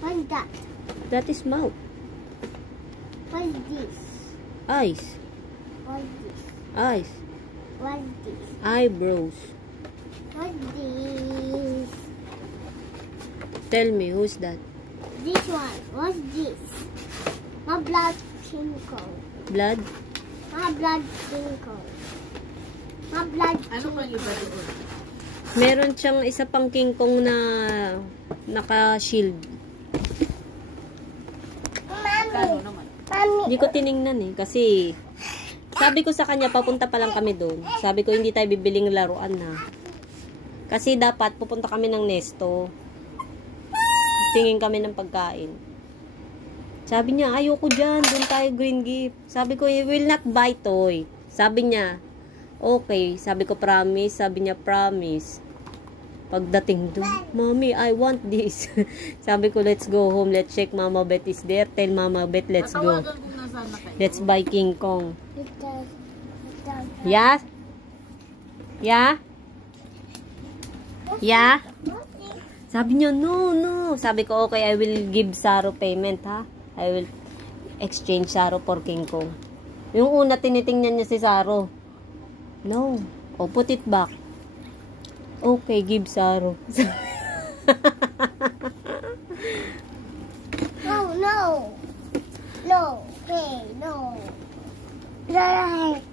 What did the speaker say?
What's that? That is mouth. What's this? Eyes. What's this? Eyes. What's this? Eyebrows. What's this? Tell me, who's that? This one. What's this? My blood tinkle. Blood? My blood tinkle. My blood Ano pang tinkle. iba doon? Meron siyang isa pang King Kong na naka-shield. Kano naman? Mami. Hindi ko tiningnan eh. Kasi, sabi ko sa kanya, papunta pa lang kami doon. Sabi ko, hindi tayo bibiling laruan na. Kasi dapat, pupunta kami ng Nesto. Tingin kami ng pagkain. Sabi niya, ayoko dyan. Doon tayo green gift. Sabi ko, you will not buy toy. Sabi niya, okay. Sabi ko, promise. Sabi niya, promise. Pagdating doon, Mommy, I want this. Sabi ko, let's go home. Let's check Mama Bet is there. Tell Mama Bet, let's go. Tatawagan kung nasaan na kayo. Let's buy King Kong. It does. Yeah? Yeah? Yeah? Sabi niya, no, no. Sabi ko, okay, I will give Saro payment, ha? I will exchange Saro for King Kong. Yung una, tinitingnan niya si Saro. No. Oh, put it back. Okay, give Saro. No, no. No. Hey, no. Right.